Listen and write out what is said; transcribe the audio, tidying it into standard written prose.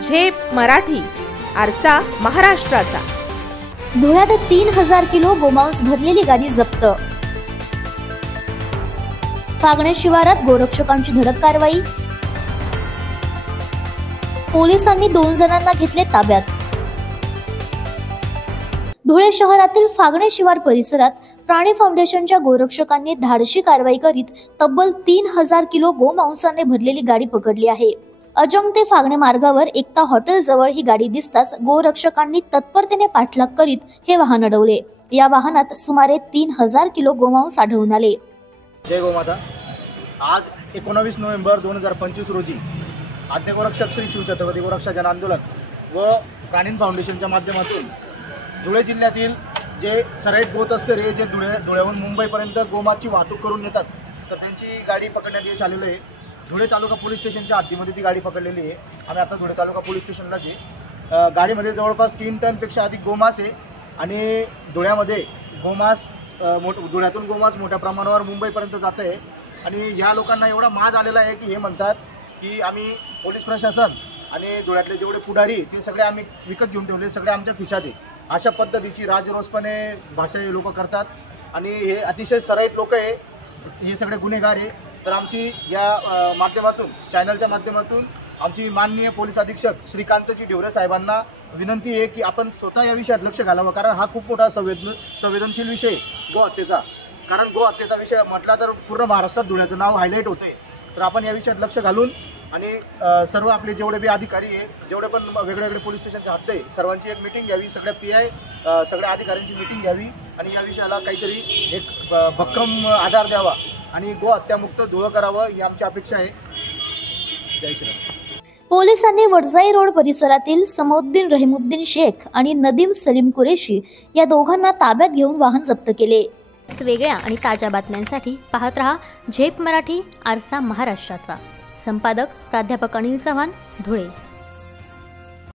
झेप मराठी, आरसा महाराष्ट्राचा। धुळ्यात 3000 किलो गोमांस भरलेली गाडी जप्त। फागणे शिवारात गोरक्षकांची धडक कारवाई। पोलिसांनी 2 जणांना घेतले ताब्यात। धुळे शहरातील फागणे शिवार परिसरात प्राणी फाउंडेशनच्या गोरक्षकांनी धाडशी कारवाई करीत तब्बल 3000 किलो गोमांसाने भरलेली गाडी पकडली आहे। अजंग ते फागणे मार्गावर एकता हॉटेल जवळ ही गाडी दिसताच गोरक्षकांनी तत्परतेने पाठलाग करीत हे वाहन अडवले। या वाहनात सुमारे 3000 किलो गोमांस आढळून आले। जय गोमाता। आज 19 नोव्हेंबर 2025 रोजी आद्य गोरक्षक श्री शिवछत्रपती गोरक्षा जन आंदोलन व प्राणी फाउंडेशनच्या माध्यमातून धुळे जिल्ह्यातील जे सराईत गो तस्करी जे धुळ्याहून मुंबईपर्यंत गोमाची वाहतूक करून नेतात, तर त्यांची गाडी पकडण्यात यश आलेलं आहे। धुळे तालुका पोलीस स्टेशनच्या हद्दीमध्ये ती गाडी पकडलेली आहे। आम्ही आता धुळे तालुका पोलीस स्टेशनला जी गाडीमध्ये जवळपास 3 टनपेक्षा अधिक गोमास आहे आणि धुळ्यामध्ये गोमास धुळ्यातून गोमास मोठ्या प्रमाणावर मुंबईपर्यंत जात आहे। आणि ह्या लोकांना एवढा माज आलेला आहे की हे म्हणतात की आम्ही पोलीस प्रशासन आणि धुळ्यातले जेवढे पुढारी ते सगळे आम्ही विकत घेऊन ठेवले, सगळे आमच्या खिशात आहे, अशा पद्धतीची राजरोसपणे भाषा हे लोक करतात आणि हे अतिशय सराईत लोक आहे, हे सगळे गुन्हेगार आहे। तर आमची या माध्यमातून चॅनलच्या माध्यमातून आमची माननीय पोलीस अधीक्षक श्रीकांतजी ढेवरे साहेबांना विनंती आहे की आपण स्वतः या विषयात लक्ष घालावं, कारण हा खूप मोठा संवेदनशील विषय गो हत्येचा। कारण गो हत्येचा विषय म्हटला तर पूर्ण महाराष्ट्रात धुळ्याचं नाव हायलाईट होते। तर आपण या विषयात लक्ष घालून आणि सर्व आपले जेवढे बी अधिकारी आहे, जेवढे पण वेगळे वेगळे पोलीस स्टेशनच्या हद्द आहे, सर्वांची एक मीटिंग घ्यावी, सगळ्या PI सगळ्या अधिकाऱ्यांची मीटिंग घ्यावी आणि या विषयाला काहीतरी एक भक्कम आधार द्यावा आणि गो हत्यामुक्त धुळं करावं ही आमची अपेक्षा आहे। जय श्रीराम। पोलिसांनी वडजाई रोड परिसरातील समउद्दीन रहीमुद्दीन शेख आणि नदीम सलीम कुरेशी या दोघांना ताब्यात घेऊन वाहन जप्त केले। वेगळ्या आणि ताज्या बातम्यांसाठी पाहत रहा झेप मराठी, आरसा महाराष्ट्राचा। संपादक प्राध्यापक अनिल चव्हाण, धुळे।